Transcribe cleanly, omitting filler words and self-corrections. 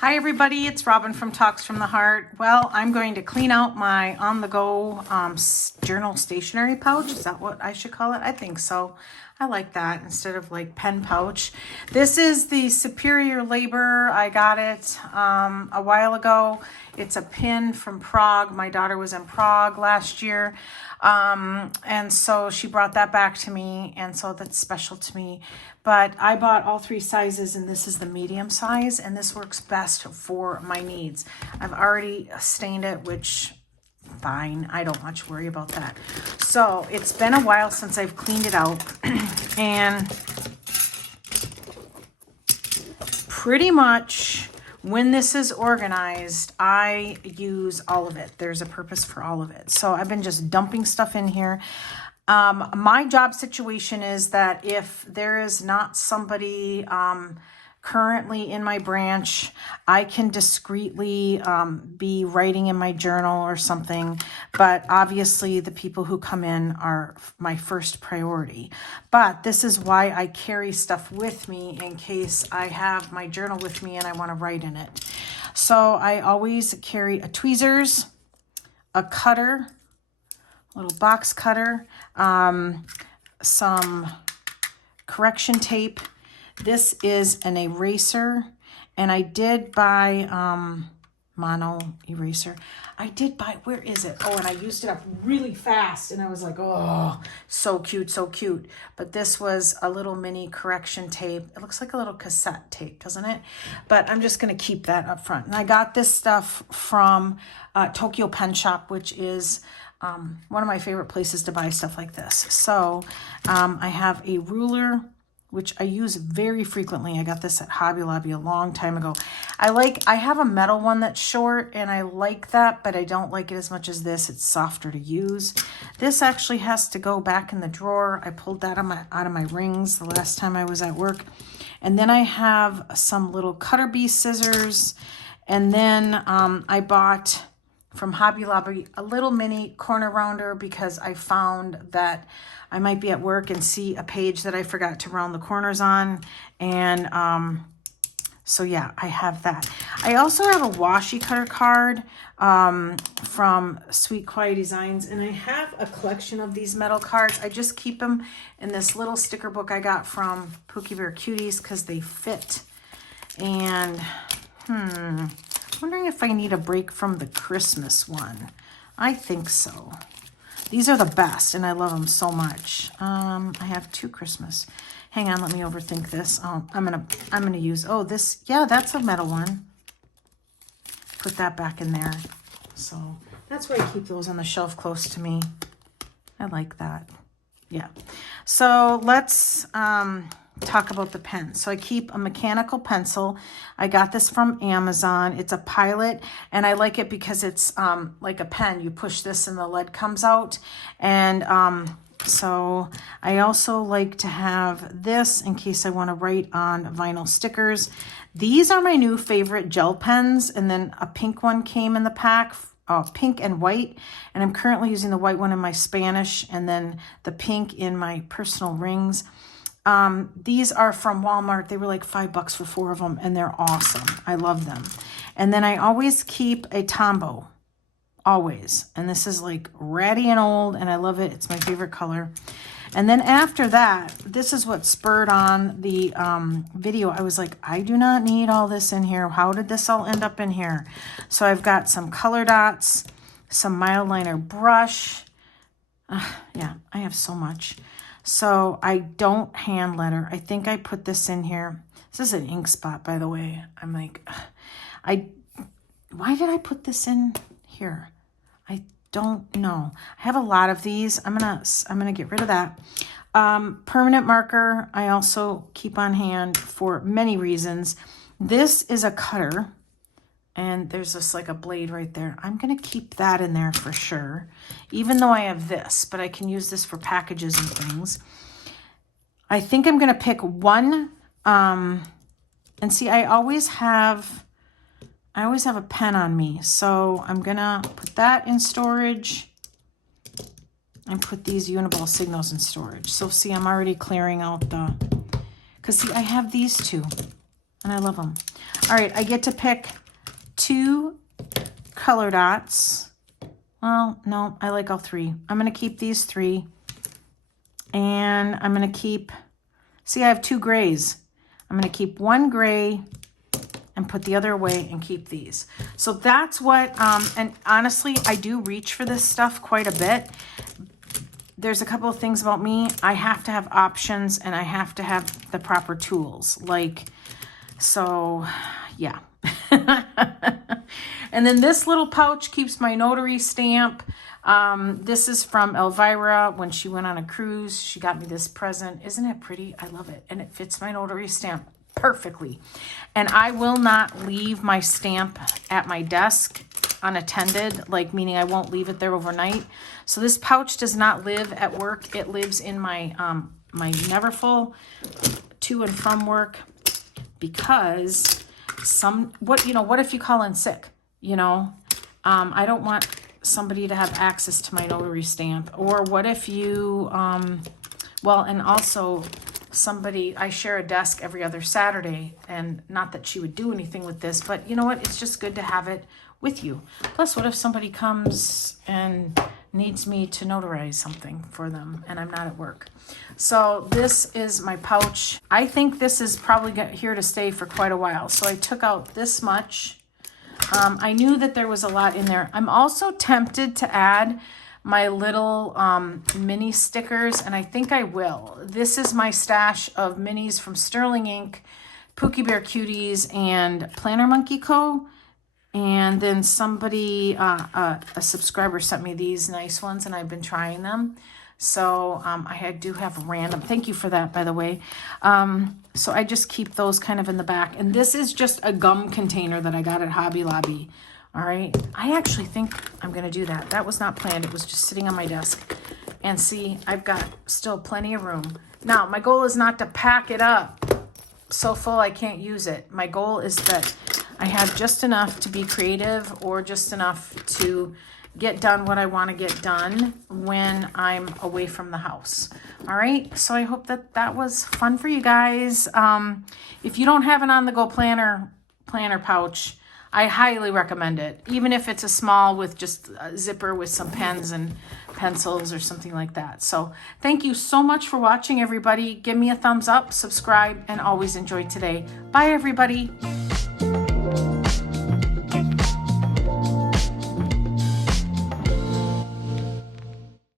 Hi everybody, it's Robin from Talks from the Heart. Well, I'm going to clean out my on-the-go journal stationery pouch. Is that what I should call it? I think so. I like that instead of like pen pouch. This is the Superior Labor. I got it a while ago. It's a pin from Prague. My daughter was in Prague last year. And so she brought that back to me. And so that's special to me. But I bought all three sizes and this is the medium size. And this works best for my needs. I've already stained it, which fine. I don't much worry about that. So it's been a while since I've cleaned it out. And pretty much when this is organized, I use all of it. There's a purpose for all of it. So I've been just dumping stuff in here. My job situation is that if there is not somebody currently in my branch, I can discreetly be writing in my journal or something. But obviously the people who come in are my first priority. But this is why I carry stuff with me in case I have my journal with me and I want to write in it. So I always carry a tweezers, a cutter, a little box cutter, some correction tape. This is an eraser, and I did buy mono eraser. I did buy, where is it? Oh, and I used it up really fast, and I was like, oh, so cute, so cute. But this was a little mini correction tape. It looks like a little cassette tape, doesn't it? But I'm just going to keep that up front. And I got this stuff from Tokyo Pen Shop, which is one of my favorite places to buy stuff like this. So I have a ruler, which I use very frequently. I got this at Hobby Lobby a long time ago. I have a metal one that's short and I like that, but I don't like it as much as this. It's softer to use. This actually has to go back in the drawer. I pulled that out of my rings the last time I was at work. And then I have some little cutter bee scissors. And then I bought from Hobby Lobby a little mini corner rounder because I found that I might be at work and see a page that I forgot to round the corners on. And so yeah, I have that. I also have a washi cutter card from Sweet Quiet Designs, and I have a collection of these metal cards. I just keep them in this little sticker book I got from Pookie Bear Cuties because they fit. And wondering if I need a break from the Christmas one. I think so. These are the best, and I love them so much. I have two Christmas. Hang on, let me overthink this. Oh, I'm gonna use, oh, this, yeah, that's a metal one. Put that back in there. So that's why I keep those on the shelf close to me. I like that. Yeah. So let's talk about the pen. So I keep a mechanical pencil. I got this from Amazon. It's a Pilot, and I like it because it's like a pen. You push this and the lead comes out. And so I also like to have this in case I want to write on vinyl stickers. These are my new favorite gel pens, and then a pink one came in the pack. Pink and white, and I'm currently using the white one in my Spanish and then the pink in my personal rings. These are from Walmart. They were like $5 for 4 of them, and they're awesome. I love them. And then I always keep a Tombow, always. And this is like ratty and old, and I love it. It's my favorite color. And then after that, this is what spurred on the video. I was like, I do not need all this in here. How did this all end up in here? So I've got some color dots, some mild liner brush. Yeah, I have so much. So I don't hand letter. I think I put this in here. This is an ink spot, by the way. I'm like, why did I put this in here? I don't know. I have a lot of these. I'm gonna get rid of that. Permanent marker, I also keep on hand for many reasons. This is a cutter, and there's just like a blade right there. I'm gonna keep that in there for sure, even though I have this, but I can use this for packages and things. I think I'm gonna pick one, and see, I always have a pen on me, so I'm gonna put that in storage and put these Uniball signals in storage. So see, I'm already clearing out because see, I have these two, and I love them. All right, I get to pick 2 color dots. Well, no, I like all 3. I'm going to keep these 3. And I'm going to keep, see, I have 2 grays. I'm going to keep 1 gray and put the other away and keep these. So that's what, and honestly, I do reach for this stuff quite a bit. There's a couple of things about me. I have to have options and I have to have the proper tools. Like, so yeah. And then this little pouch keeps my notary stamp. This is from Elvira. When she went on a cruise, she got me this present. Isn't it pretty? I love it. And it fits my notary stamp perfectly. And I will not leave my stamp at my desk unattended, like meaning I won't leave it there overnight. So this pouch does not live at work. It lives in my my Neverfull to and from work, because what if you call in sick, I don't want somebody to have access to my notary stamp. Or what if you well, and also somebody, I share a desk every other Saturday, and not that she would do anything with this, but you know what, it's just good to have it with you. Plus, what if somebody comes and needs me to notarize something for them and I'm not at work? So this is my pouch. I think this is probably here to stay for quite a while. So I took out this much. I knew that there was a lot in there. I'm also tempted to add my little mini stickers, and I think I will. This is my stash of minis from Sterling Ink, Pookie Bear Cuties, and Planner Monkey Co. And then somebody, a subscriber sent me these nice ones, and I've been trying them. So I do have random, thank you for that, by the way. So I just keep those kind of in the back. And this is just a gum container that I got at Hobby Lobby. All right, I actually think I'm going to do that. That was not planned. It was just sitting on my desk. And see, I've got still plenty of room. Now, my goal is not to pack it up so full I can't use it. My goal is that I have just enough to be creative, or just enough to get done what I want to get done when I'm away from the house. All right, so I hope that was fun for you guys. If you don't have an on-the-go planner pouch, I highly recommend it, even if it's a small with just a zipper with some pens and pencils or something like that. So thank you so much for watching, everybody. Give me a thumbs up, subscribe, and always enjoy today. Bye, everybody.